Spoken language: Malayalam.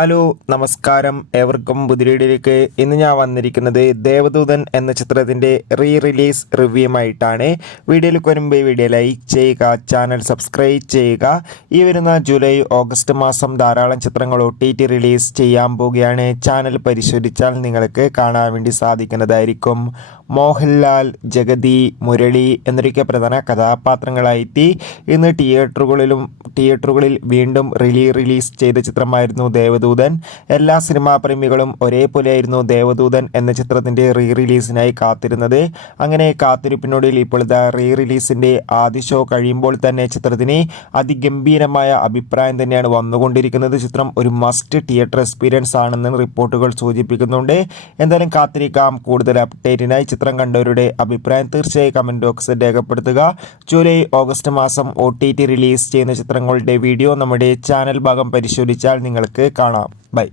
ഹലോ നമസ്കാരം, ഏവർക്കും പുതിയയിലേക്ക്. ഇന്ന് ഞാൻ വന്നിരിക്കുന്നത് ദേവദൂതൻ എന്ന ചിത്രത്തിൻ്റെ റിലീസ് റിവ്യൂമായിട്ടാണ്. വീഡിയോയിലേക്ക് വരുമ്പോൾ വീഡിയോ ലൈക്ക് ചെയ്യുക, ചാനൽ സബ്സ്ക്രൈബ് ചെയ്യുക. ഈ വരുന്ന ജൂലൈ ഓഗസ്റ്റ് മാസം ധാരാളം ചിത്രങ്ങൾ OTT റിലീസ് ചെയ്യാൻ പോവുകയാണ്. ചാനൽ പരിശോധിച്ചാൽ നിങ്ങൾക്ക് കാണാൻ വേണ്ടി സാധിക്കുന്നതായിരിക്കും. മോഹൻലാൽ, ജഗതി, മുരളി എന്നൊക്കെ പ്രധാന കഥാപാത്രങ്ങളായിട്ട് ഇന്ന് തിയേറ്ററുകളിൽ വീണ്ടും റിലീസ് ചെയ്ത ചിത്രമായിരുന്നു ദേവദൂതൻ. എല്ലാ സിനിമാ പ്രേമികളും ഒരേപോലെയായിരുന്നു ദേവദൂതൻ എന്ന ചിത്രത്തിൻ്റെ റിലീസിനായി കാത്തിരുന്നത്. അങ്ങനെ കാത്തിരിപ്പിനൊടുവിൽ ഇപ്പോൾ റിലീസിൻ്റെ ആദ്യ ഷോ കഴിയുമ്പോൾ തന്നെ ചിത്രത്തിന് അതിഗംഭീരമായ അഭിപ്രായം തന്നെയാണ് വന്നുകൊണ്ടിരിക്കുന്നത്. ചിത്രം ഒരു മസ്റ്റ് തിയേറ്റർ എക്സ്പീരിയൻസ് ആണെന്ന് റിപ്പോർട്ടുകൾ സൂചിപ്പിക്കുന്നുണ്ട്. എന്തായാലും കാത്തിരിക്കാം. കൂടുതൽ അപ്ഡേറ്റിനായി ചിത്രം കണ്ടവരുടെ അഭിപ്രായം തീർച്ചയായും കമൻറ്റ് ബോക്സിൽ രേഖപ്പെടുത്തുക. ജൂലൈ ഓഗസ്റ്റ് മാസം OTT റിലീസ് ചെയ്യുന്ന ചിത്രങ്ങളുടെ വീഡിയോ നമ്മുടെ ചാനൽ ഭാഗം പരിശോധിച്ചാൽ നിങ്ങൾക്ക് കാണാം. ബൈ.